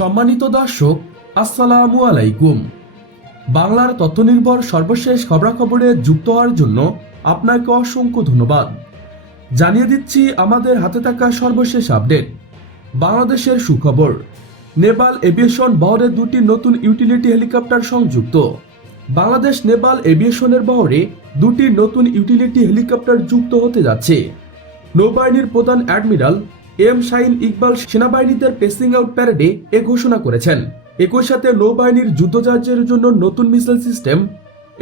সম্মানিত দর্শক, আসসালামু আলাইকুম। বাংলার তথ্যনির্ভর সর্বশেষ খবরাখবরে যুক্ত হওয়ার জন্য আপনাকে অসংখ্য ধন্যবাদ। জানিয়ে দিচ্ছি আমাদের হাতে থাকা সর্বশেষ আপডেট। বাংলাদেশের সুখবর, নেভাল এভিয়েশন বহরে দুটি নতুন ইউটিলিটি হেলিকপ্টার সংযুক্ত। বাংলাদেশ নেভাল এভিয়েশনের বহরে দুটি নতুন ইউটিলিটি হেলিকপ্টার যুক্ত হতে যাচ্ছে। নৌবাহিনীর প্রধান অ্যাডমিরাল এম শাহিন ইকবাল সেনাবাহিনীদের পেসিং আউট প্যারেডে এ ঘোষণা করেছেন। একই সাথে নৌবাহিনীর যুদ্ধজাহাজের জন্য নতুন মিসাইল সিস্টেম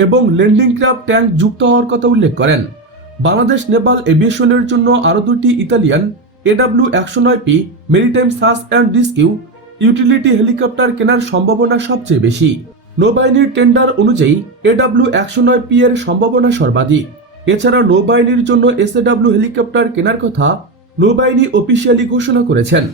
এবং ল্যান্ডিং ক্রাফট ট্যাঙ্ক যুক্ত হওয়ার কথা উল্লেখ করেন। বাংলাদেশ নেভাল এভিয়েশনের জন্য আরও দুটি Italian AW109P maritime search and rescue utility helicopter কেনার সম্ভাবনা সবচেয়ে বেশি। নৌবাহিনীর টেন্ডার অনুযায়ী AW109P এর সম্ভাবনা সর্বাধিক। এছাড়া নৌবাহিনীর জন্য SAW হেলিকপ্টার কেনার কথা নৌবাহিনী অফিসিয়ালি ঘোষণা করেছেন।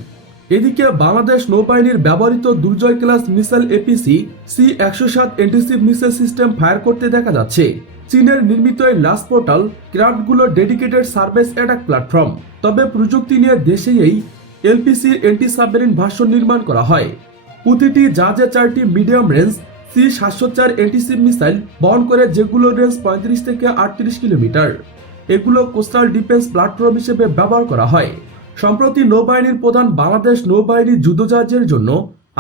এদিকে বাংলাদেশ নৌবাহিনীর ব্যবহৃত Durjoy class missile APC C-107 antiship missile system fire করতে দেখা যাচ্ছে। চীনের নির্মিত এই লাস পোর্টাল ক্রাফটগুলো ডেডিকেটেড সার্ভিস অ্যাটাক প্ল্যাটফর্ম। তবে প্রযুক্তি নিয়ে দেশেই এই LPCর এন্টি সাবমেরিন ভার্সন নির্মাণ করা হয়। প্রতিটি জাহাজে 4টি মিডিয়াম রেঞ্জ C-704 এন্টিসিভ মিসাইল বহন করে, যেগুলো রেঞ্জ 35 থেকে 38 কিলোমিটার। এগুলো কোস্টাল ডিফেন্স প্ল্যাটফর্ম হিসেবে ব্যবহার করা হয়। সম্প্রতি নৌবাহিনীর প্রধান বাংলাদেশ নৌবাহিনীর যুদ্ধজাহাজের জন্য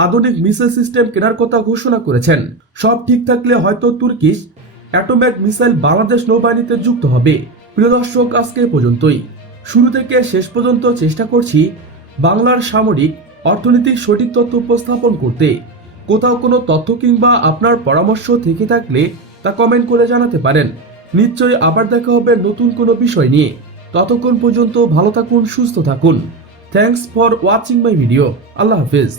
আধুনিক মিসাইল সিস্টেম কেনার কথা ঘোষণা করেছেন। সব ঠিক থাকলে হয়তো তুর্কিশ অ্যাটোম্যাট মিসাইল বাংলাদেশ নৌবাহিনীতে যুক্ত হবে। প্রিয় দর্শক, আজকে পর্যন্তই। শুরু থেকে শেষ পর্যন্ত চেষ্টা করছি বাংলার সামরিক অর্থনৈতিক সঠিক তথ্য উপস্থাপন করতে। কোথাও কোনো তথ্য কিংবা আপনার পরামর্শ থেকে থাকলে তা কমেন্ট করে জানাতে পারেন। নিশ্চয়ই আবার দেখা হবে নতুন কোনো বিষয় নিয়ে। ততক্ষণ পর্যন্ত ভালো থাকুন, সুস্থ থাকুন। Thanks for watching my video. আল্লাহ হাফেজ।